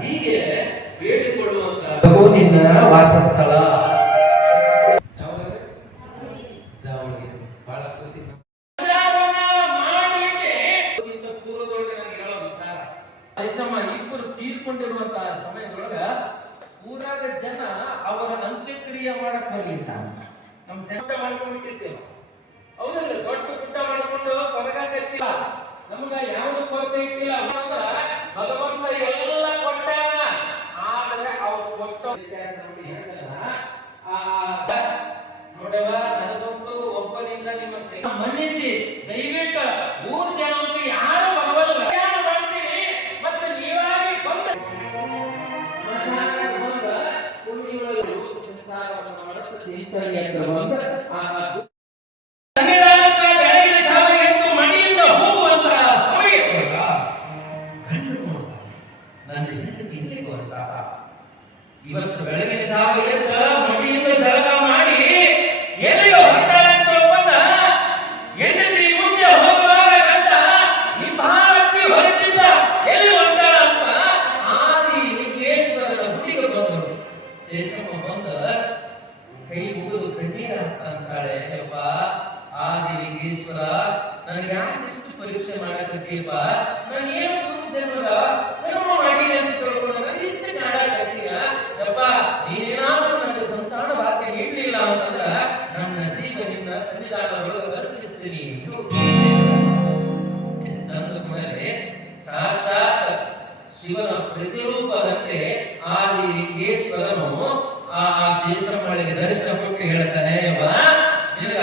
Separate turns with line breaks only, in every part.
ಹೀಗೆ ಬೇಡಿಕೊಳ್ಳುವಂತ ನಿನ್ನ ವಾಸಸ್ಥಳ. ದಾವಣಗೆರೆ. ಬಹಳ ಖುಷಿ. ವಿಚಾರವನ್ನ ಮಾಡಲಿಕ್ಕೆ ಇದಕ್ಕಿಂತ ಪೂರ್ವದೊಳಗೆ ನನಗೆ ಹೇಳೋ ವಿಚಾರ. ದೇಶಮ್ಮ ಇಬ್ಬರು ತೀರ್ಕೊಂಡಿರುವಂತಹ ಸಮಯದೊಳಗ ಊರಾಗ ಜನ ಅವರ ಅಂತ್ಯಕ್ರಿಯೆ ಮಾಡಕ್ ಬರ್ಲಿಲ್ಲ ನಮ್ ಜನ ಊಟ ಮಾಡ್ಕೊಂಡಿರ್ತೇವೆ ಹೌದಲ್ಲ ದೊಡ್ಡ ಗುಡ್ಡ ಮಾಡ್ಕೊಂಡು ಹೊರಗಾಗತ್ತಿಲ್ಲ ನಮ್ಗ ಯಾವ್ದು ಕೊರತೆ ಇಟ್ಟಿಲ್ಲ. ಅಂದ್ರ ಭಗವಂತ ಎಲ್ಲ ಕೊಟ್ಟಾನ. ಆದ್ರೆ ಅವ್ರು ಕೊಟ್ಟ ವ್ಯತ್ಯಾಸ ನೋಡಿ ಆ ನೋಡವ ನನಗೊಂದು ಒಬ್ಬನಿಂದ ನಿಮ್ಮ ಮನ್ನಿಸಿ, ದಯವಿಟ್ಟು ಮೂರು ಜನಕ್ಕೆ ಯಾರು ಬರವಲ್ಲ ಮಾಡ್ತೀನಿ ಮತ್ತೆ ನೀವಾಗಿ ಬಂದ ಸಂಸಾರವನ್ನು ಮಾಡುತ್ತೆ ಅಂತ ಬಂದ ನನ್ನ ಹೆಂಡತಿ ಇಲ್ಲಿ ಗೊತ್ತಾ ಇವತ್ತು ಬೆಳಗಿನ ಜಾವ ಎದ್ದ ಮಡಿಯಿಂದ ಜಳಕ ಮಾಡಿ ಎಲ್ಲಿಯೋ ಹೊರಟಾಳ ಅಂತ ತಿಳ್ಕೊಂಡ, ಹೆಂಡತಿ ಮುಂದೆ ಹೋಗುವಾಗ ಈ ಭಾಳ ಹೊರಟಿದ್ದ ಎಲ್ಲಿ ಹೊರಟಾಳ ಅಂತ ಆದಿ ಲಿಂಗೇಶ್ವರನ ಹುಡುಗ ಬಂದರು ದೇಶಮ್ಮ ಬಂದ, ಕೈ ಮುಗಿದು ಕಣ್ಣೀರ ಅಂತಾಳೆ ಅಪ್ಪ ಆದಿ ಲಿಂಗೇಶ್ವರ ನನಗೆ ಯಾಕೆ ಇಷ್ಟು ಪರೀಕ್ಷೆ ಮಾಡಕತ್ತೀಯಪ್ಪ ನಾನು ಏನು ಜನ್ಮದ ಕರ್ಮ ಮಾಡೀನಿ ಅಂತ ತಿಳ್ಕೊಂಡು ನಾನು ಇಷ್ಟು ಕಾಡಾಕತ್ತೀಯ ಯಪ್ಪ ನೀನೇನಾದ್ರೂ ನನಗೆ ಸಂತಾನ ಭಾಗ್ಯ ಅಂತಂದ್ರ ನನ್ನ ಜೀವ ನಿನ್ನ ಸನ್ನಿಧಾನದೊಳಗೆ ಅರ್ಪಿಸ್ತೀನಿ ಮೇಲೆ ಸಾಕ್ಷಾತ್ ಶಿವನ ಪ್ರತಿರೂಪದಂತೆ ಆದಿ ಲಿಂಗೇಶ್ವರನು ಆ ಶೇಷಮ್ಮಳಿಗೆ ದರ್ಶನ ಕೊಟ್ಟು ಹೇಳ್ತಾನೆ ನಿನಗ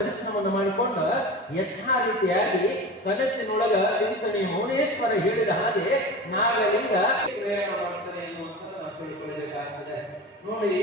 ದರ್ಶನವನ್ನು ಮಾಡಿಕೊಂಡು ಯಥಾ ರೀತಿಯಾಗಿ ಕನಸಿನೊಳಗ ಚಿಂತನೆ ಮೌನೇಶ್ವರ ಹೇಳಿದ ಹಾಗೆ ನಾಗಲಿಂಗ ಪ್ರಯಾಣ ಮಾಡ್ತಾನೆ ಎನ್ನುವಂತ ನಾವು ತಿಳ್ಕೊಳ್ಬೇಕಾಗ್ತದೆ ನೋಡಿ